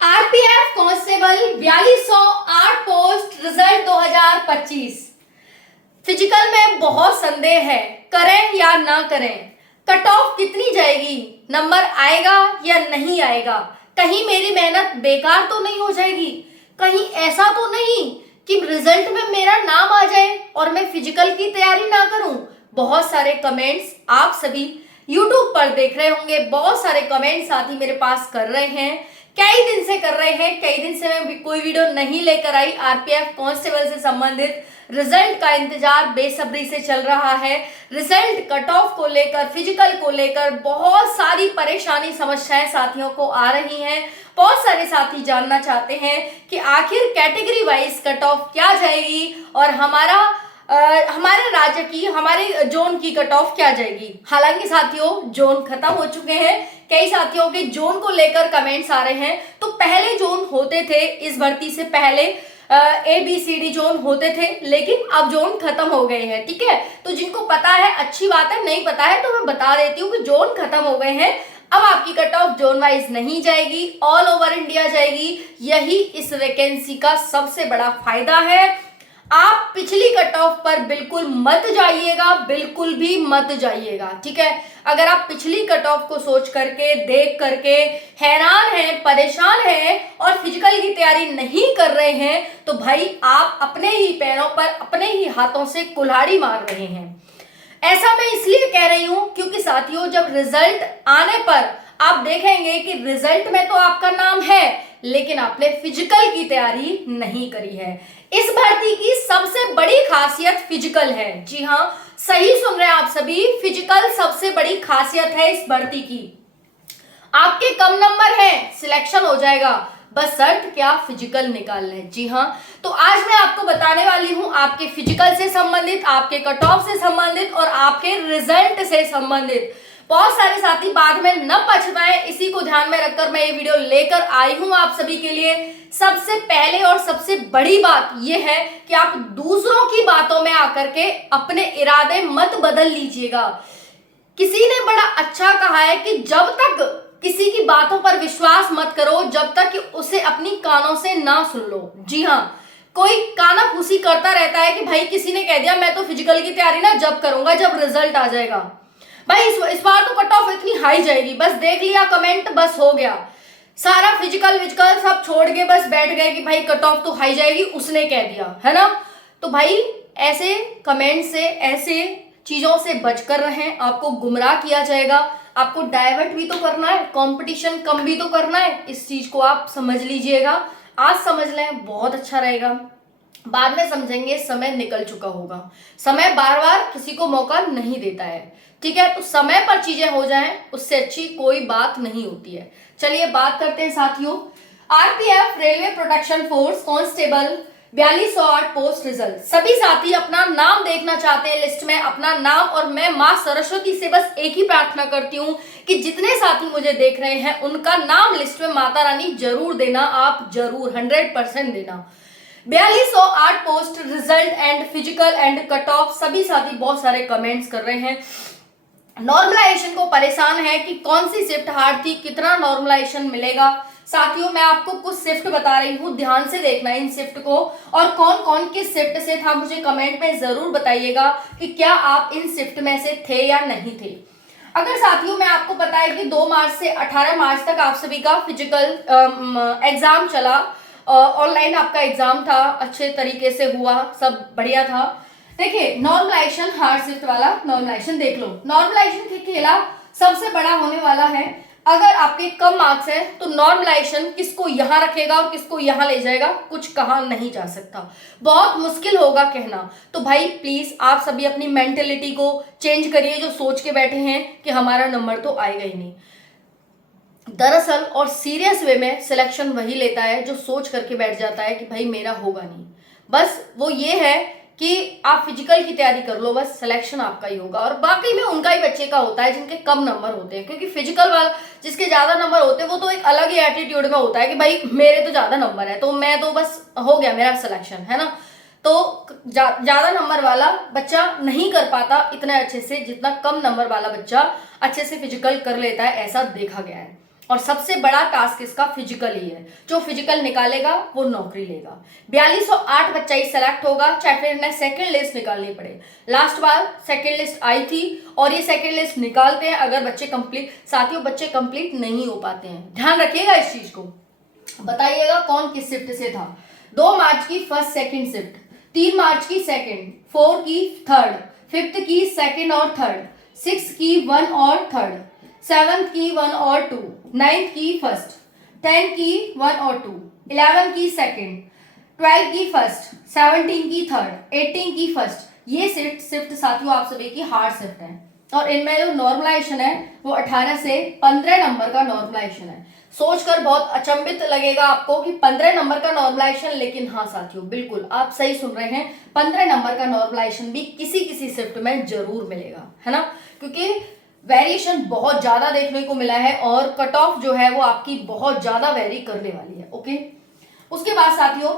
RPF constable 4208 post result 2025। Physical में बहुत संदेह है, करें या ना करें, कट ऑफ कितनी जाएगी, नंबर आएगा या नहीं आएगा, कहीं मेरी मेहनत बेकार तो नहीं हो जाएगी, कहीं ऐसा तो नहीं कि रिजल्ट में मेरा नाम आ जाए और मैं फिजिकल की तैयारी ना करूं। बहुत सारे कमेंट्स आप सभी YouTube पर देख रहे होंगे, बहुत सारे कमेंट्स साथी मेरे पास कर रहे हैं, कई दिन से कर रहे हैं। कई दिन से मैं कोई वीडियो नहीं लेकर आई। आरपीएफ कांस्टेबल से संबंधित रिजल्ट का इंतजार बेसब्री से चल रहा है। रिजल्ट कट ऑफ को लेकर, फिजिकल को लेकर बहुत सारी परेशानी समस्याएं साथियों को आ रही हैं। बहुत सारे साथी जानना चाहते हैं कि आखिर कैटेगरी वाइज कट ऑफ क्या जाएगी और हमारे राज्य की, हमारे जोन की कट ऑफ क्या जाएगी। हालांकि साथियों जोन खत्म हो चुके हैं, कई साथियों के जोन को लेकर कमेंट्स आ रहे हैं। तो पहले जोन होते थे, इस भर्ती से पहले ABCD जोन होते थे, लेकिन अब जोन खत्म हो गए हैं। ठीक है, तो जिनको पता है अच्छी बात है, नहीं पता है तो मैं बता देती हूँ कि जोन खत्म हो गए हैं। अब आपकी कट ऑफ जोन वाइज नहीं जाएगी, ऑल ओवर इंडिया जाएगी। यही इस वैकेंसी का सबसे बड़ा फायदा है। आप पिछली कट ऑफ पर बिल्कुल मत जाइएगा, बिल्कुल भी मत जाइएगा। ठीक है, अगर आप पिछली कट ऑफ को सोच करके, देख करके हैरान हैं, परेशान हैं और फिजिकल की तैयारी नहीं कर रहे हैं तो भाई आप अपने ही पैरों पर, अपने ही हाथों से कुल्हाड़ी मार रहे हैं। ऐसा मैं इसलिए कह रही हूं क्योंकि साथियों जब रिजल्ट आने पर आप देखेंगे कि रिजल्ट में तो आपका नाम है, लेकिन आपने फिजिकल की तैयारी नहीं करी है। इस भर्ती की सबसे बड़ी खासियत फिजिकल है। जी हाँ, सही सुन रहे हैं आप सभी, फिजिकल सबसे बड़ी खासियत है इस भर्ती की। आपके कम नंबर हैं, सिलेक्शन हो जाएगा, बस शर्त क्या, फिजिकल निकालना है। जी हाँ, तो आज मैं आपको बताने वाली हूं आपके फिजिकल से संबंधित, आपके कट ऑफ से संबंधित और आपके रिजल्ट से संबंधित। बहुत सारे साथी बाद में न पछताएं, इसी को ध्यान में रखकर मैं ये वीडियो लेकर आई हूं आप सभी के लिए। सबसे पहले और सबसे बड़ी बात यह है कि आप दूसरों की बातों में आकर के अपने इरादे मत बदल लीजिएगा। किसी ने बड़ा अच्छा कहा है कि जब तक किसी की बातों पर विश्वास मत करो जब तक कि उसे अपनी कानों से ना सुन लो। जी हाँ, कोई काना फूसी करता रहता है कि भाई किसी ने कह दिया मैं तो फिजिकल की तैयारी ना जब करूंगा जब रिजल्ट आ जाएगा। भाई इस बार तो कट ऑफ इतनी हाई जाएगी, बस देख लिया कमेंट, बस हो गया, सारा फिजिकल विजिकल सब छोड़ के बस बैठ गए कि भाई कट ऑफ तो हाई जाएगी, उसने कह दिया है ना। तो भाई ऐसे कमेंट से, ऐसे चीजों से बचकर रहें, आपको गुमराह किया जाएगा, आपको डाइवर्ट भी तो करना है, कंपटीशन कम भी तो करना है। इस चीज को आप समझ लीजिएगा, आज समझ लें बहुत अच्छा रहेगा, बाद में समझेंगे समय निकल चुका होगा। समय बार बार किसी को मौका नहीं देता है। ठीक है, तो समय पर चीजें हो जाएं उससे अच्छी कोई बात नहीं होती है। चलिए बात करते हैं साथियों, RPF railway protection force constable 4208 post result. सभी साथी अपना नाम देखना चाहते हैं लिस्ट में, अपना नाम, और मैं मां सरस्वती से बस एक ही प्रार्थना करती हूँ कि जितने साथी मुझे देख रहे हैं उनका नाम लिस्ट में माता रानी जरूर देना, आप जरूर 100% देना। 4208 post result and physical and cut off. सभी साथी बहुत सारे कमेंट्स कर रहे हैं, नॉर्मलाइजेशन को परेशान है कि कौन सी शिफ्ट हार्ड थी, कितना नॉर्मलाइजेशन मिलेगा। साथियों मैं आपको कुछ शिफ्ट बता रही हूँ, ध्यान से देखना इन शिफ्ट को, और कौन कौन किस शिफ्ट से था मुझे कमेंट में जरूर बताइएगा कि क्या आप इन शिफ्ट में से थे या नहीं थे। अगर साथियों मैं आपको पता है कि 2 मार्च से 18 मार्च तक आप सभी का फिजिकल एग्जाम चला, ऑनलाइन आपका एग्जाम था, अच्छे तरीके से हुआ, सब बढ़िया था। देखिए नॉर्मलाइजेशन, हार्ड शिफ्ट वाला नॉर्मलाइजेशन देख लो। नॉर्मलाइजेशन के खेला सबसे बड़ा होने वाला है। अगर आपके कम मार्क्स है तो नॉर्मलाइजेशन किसको यहां रखेगा और किसको यहां ले जाएगा कुछ कहा नहीं जा सकता, बहुत मुश्किल होगा कहना। तो भाई प्लीज आप सभी अपनी मेंटेलिटी को चेंज करिए, जो सोच के बैठे हैं कि हमारा नंबर तो आएगा ही नहीं। दरअसल और सीरियस वे में सिलेक्शन वही लेता है जो सोच करके बैठ जाता है कि भाई मेरा होगा नहीं। बस वो ये है कि आप फिजिकल की तैयारी कर लो, बस सिलेक्शन आपका ही होगा। और बाकी में उनका ही बच्चे का होता है जिनके कम नंबर होते हैं, क्योंकि फिजिकल वाला जिसके ज्यादा नंबर होते हैं वो तो एक अलग ही एटीट्यूड में होता है कि भाई मेरे तो ज्यादा नंबर है तो मैं तो बस हो गया मेरा सिलेक्शन, है ना। तो ज्यादा नंबर वाला बच्चा नहीं कर पाता इतने अच्छे से जितना कम नंबर वाला बच्चा अच्छे से फिजिकल कर लेता है, ऐसा देखा गया है। और सबसे बड़ा टास्क इसका फिजिकल ही है। जो फिजिकल निकालेगा वो नौकरी लेगा। 4208 बच्चा ही सेलेक्ट होगा, चाहे फिर इन्हें सेकंड लिस्ट निकालनी पड़े। लास्ट बार सेकंड लिस्ट आई थी और ये सेकंड लिस्ट निकालते हैं अगर बच्चे कंप्लीट, साथियों बच्चे कंप्लीट नहीं हो पाते हैं, ध्यान रखिएगा इस चीज को। बताइएगा कौन किस शिफ्ट से था। 2 मार्च की फर्स्ट सेकंड शिफ्ट, 3 मार्च की सेकंड, 4 की थर्ड, 5th की सेकंड और थर्ड, 6 की 1 और थर्ड, 7th की 1 और 2, 9th की फर्स्ट, 10 की 1 और 2, 11 की सेकंड, 12 की फर्स्ट, 17 की थर्ड, 18 की फर्स्ट। ये शिफ्ट साथियों आप सभी की हार्ड शिफ्ट है और इनमें जो नॉर्मलाइजेशन है वो 18 से 15 नंबर का नॉर्मलाइजेशन है। सोचकर बहुत अचंभित लगेगा आपको कि 15 नंबर का नॉर्मलाइजेशन, लेकिन हाँ साथियों बिल्कुल आप सही सुन रहे हैं, 15 नंबर का नॉर्मलाइजेशन भी किसी किसी शिफ्ट में जरूर मिलेगा, है ना, क्योंकि वेरिएशन बहुत ज्यादा देखने को मिला है और कट ऑफ जो है वो आपकी बहुत ज्यादा वेरी करने वाली है। ओके, उसके बाद साथियों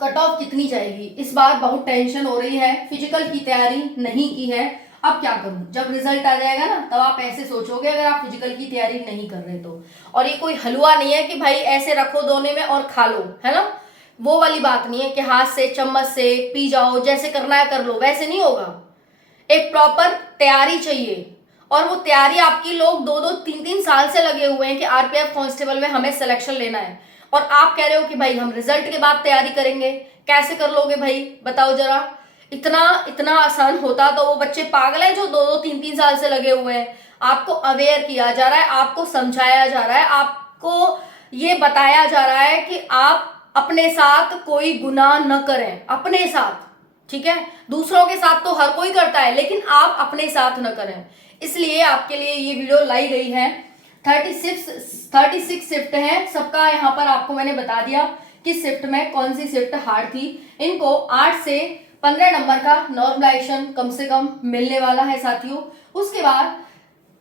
कट ऑफ कितनी जाएगी, इस बार बहुत टेंशन हो रही है। फिजिकल की तैयारी नहीं की है, अब क्या करूं, जब रिजल्ट आ जाएगा ना तब आप ऐसे सोचोगे अगर आप फिजिकल की तैयारी नहीं कर रहे तो। और ये कोई हलवा नहीं है कि भाई ऐसे रखो दोने में और खा लो, है ना, वो वाली बात नहीं है कि हाथ से चम्मच से पी जाओ, जैसे करना है कर लो, वैसे नहीं होगा। एक प्रॉपर तैयारी चाहिए और वो तैयारी आपकी लोग 2-2, 3-3 साल से लगे हुए हैं कि आरपीएफ कांस्टेबल में हमें सिलेक्शन लेना है और आप कह रहे हो कि भाई हम रिजल्ट के बाद तैयारी करेंगे। कैसे कर लोगे भाई बताओ जरा। इतना इतना आसान होता तो वो बच्चे पागल हैं जो 2-2, 3-3 साल से लगे हुए हैं। आपको अवेयर किया जा रहा है, आपको समझाया जा रहा है, आपको ये बताया जा रहा है कि आप अपने साथ कोई गुनाह न करें, अपने साथ, ठीक है। दूसरों के साथ तो हर कोई करता है लेकिन आप अपने साथ न करें, इसलिए आपके लिए ये वीडियो लाई गई है। 36 शिफ्ट है सबका, यहाँ पर आपको मैंने बता दिया किस शिफ्ट में कौन सी शिफ्ट हार्ड थी। इनको 8 से 15 नंबर का नॉर्मलाइजेशन कम से कम मिलने वाला है साथियों। उसके बाद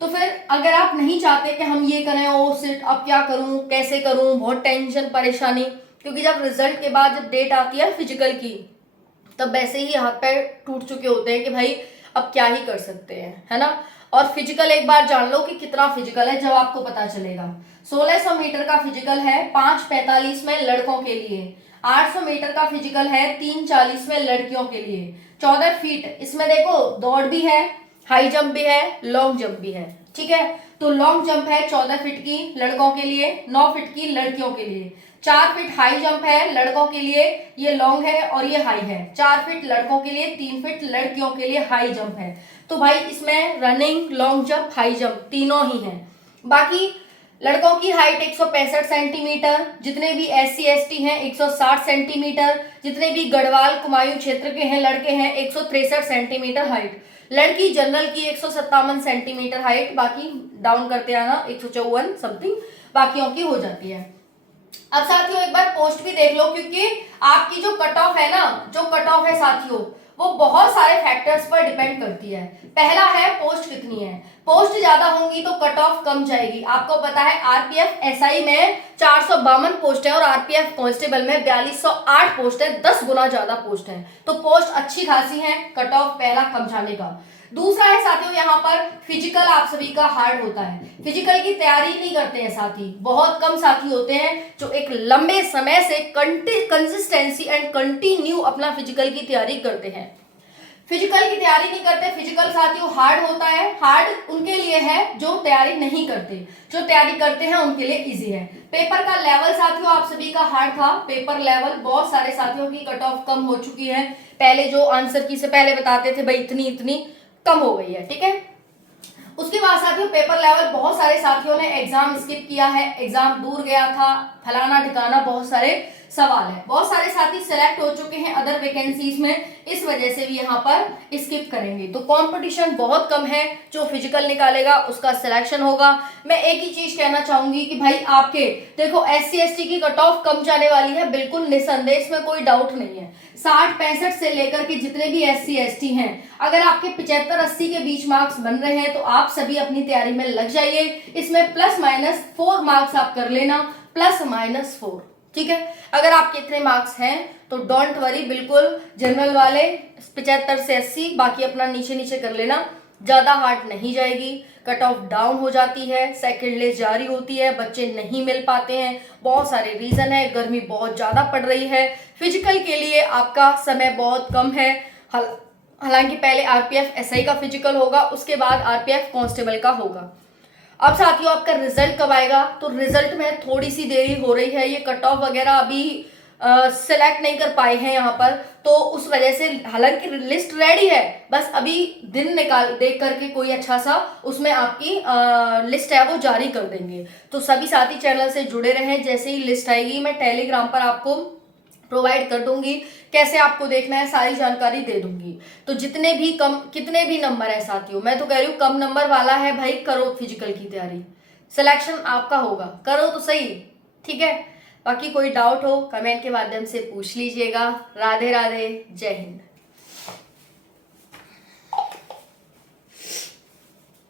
तो फिर अगर आप नहीं चाहते कि हम ये करें वो शिफ्ट, अब क्या करूं कैसे करूं, बहुत टेंशन परेशानी, क्योंकि जब रिजल्ट के बाद जब डेट आती है फिजिकल की तब वैसे ही हाथ पैर टूट चुके होते हैं कि भाई अब क्या ही कर सकते हैं, है ना। और फिजिकल एक बार जान लो कि कितना फिजिकल है जब आपको पता चलेगा। 1600 मीटर का फिजिकल है 5:45 में लड़कों के लिए, 800 मीटर का फिजिकल है 3:40 में लड़कियों के लिए, 14 फीट इसमें देखो दौड़ भी है, हाई जंप भी है, लॉन्ग जंप भी है, ठीक है। तो लॉन्ग जंप है 14 फीट की लड़कों के लिए, 9 फीट की लड़कियों के लिए, 4 फीट हाई जंप है लड़कों के लिए, ये लॉन्ग है और ये हाई है, 4 फीट लड़कों के लिए, 3 फीट लड़कियों के लिए हाई जंप है। तो भाई इसमें running, long jump, high jump तीनों ही हैं। बाकी लड़कों की हाइट 165 सेंटीमीटर, जितने भी SC ST हैं 160 सेंटीमीटर, जितने भी गढ़वाल कुमायूं क्षेत्र के हैं लड़के हैं 163 सेंटीमीटर हाइट, लड़की जनरल की 157 सेंटीमीटर हाइट, बाकी डाउन करते आना 154 समथिंग बाकियों की हो जाती है। अब साथियों एक बार पोस्ट भी देख लो, क्योंकि आपकी जो कट ऑफ है ना, जो कट ऑफ है साथियों वो बहुत सारे फैक्टर्स पर डिपेंड करती है। पहला है पोस्ट कितनी है, पोस्ट ज्यादा होंगी तो कट ऑफ कम जाएगी। आपको पता है आरपीएफ एसआई में 452 पोस्ट है और आरपीएफ कांस्टेबल में 4208 पोस्ट है, 10 गुना ज्यादा पोस्ट है, तो पोस्ट अच्छी खासी है, कट ऑफ पहला कम जाने का। दूसरा है साथियों यहाँ पर फिजिकल आप सभी का हार्ड होता है, फिजिकल की तैयारी नहीं करते हैं साथी, बहुत कम साथी होते हैं जो एक लंबे समय से कंसिस्टेंसी एंड कंटिन्यू अपना फिजिकल की तैयारी करते हैं। फिजिकल की तैयारी नहीं करते, फिजिकल साथियों हार्ड होता है, हार्ड उनके लिए है जो तैयारी नहीं करते, जो तैयारी करते हैं उनके लिए इजी है। पेपर का लेवल साथियों आप सभी का हार्ड था, पेपर लेवल बहुत सारे साथियों की कट ऑफ कम हो चुकी है, पहले जो आंसर की से पहले बताते थे भाई इतनी इतनी कम हो गई है, ठीक है। उसके बाद साथियों पेपर लेवल बहुत सारे साथियों ने एग्जाम स्किप किया है, एग्जाम दूर गया था, फलाना ठिकाना बहुत सारे सवाल है, बहुत सारे साथी सिलेक्ट हो चुके हैं अदर वैकेंसीज में, इस वजह से भी यहाँ पर स्किप करेंगे। तो कंपटीशन बहुत कम है, जो फिजिकल निकालेगा उसका सिलेक्शन होगा। मैं एक ही चीज कहना चाहूंगी कि भाई आपके देखो SC ST की कट ऑफ कम जाने वाली है, बिल्कुल निसंदेह, इसमें कोई डाउट नहीं है। 60-65 से लेकर के जितने भी SC ST हैं, अगर आपके 75-80 के बीच मार्क्स बन रहे हैं तो आप सभी अपनी तैयारी में लग जाइए, इसमें +-4 मार्क्स आप कर लेना, +-4, ठीक है। अगर आपके इतने मार्क्स हैं तो डोंट वरी, बिल्कुल जनरल वाले 75 से 80, बाकी अपना नीचे नीचे कर लेना, ज्यादा हार्ड नहीं जाएगी, कट ऑफ डाउन हो जाती है, सेकेंड लिस्ट जारी होती है, बच्चे नहीं मिल पाते हैं, बहुत सारे रीजन है, गर्मी बहुत ज़्यादा पड़ रही है, फिजिकल के लिए आपका समय बहुत कम है। हालांकि पहले आरपीएफ एसआई का फिजिकल होगा, उसके बाद आरपीएफ कांस्टेबल का होगा। अब साथियों आपका रिजल्ट कब आएगा? तो रिजल्ट में थोड़ी सी देरी हो रही है, ये कट ऑफ वगैरह अभी सिलेक्ट नहीं कर पाए हैं यहाँ पर, तो उस वजह से हालांकि लिस्ट रेडी है, बस अभी दिन निकाल देख करके कोई अच्छा सा उसमें आपकी लिस्ट है वो जारी कर देंगे। तो सभी साथी चैनल से जुड़े रहें, जैसे ही लिस्ट आएगी मैं टेलीग्राम पर आपको प्रोवाइड कर दूंगी, कैसे आपको देखना है सारी जानकारी दे दूंगी। तो कितने भी नंबर है साथियों, मैं तो कह रही हूँ कम नंबर वाला है भाई, करो फिजिकल की तैयारी, सिलेक्शन आपका होगा, करो तो सही, ठीक है। बाकी कोई डाउट हो कमेंट के माध्यम से पूछ लीजिएगा। राधे राधे, जय हिंद।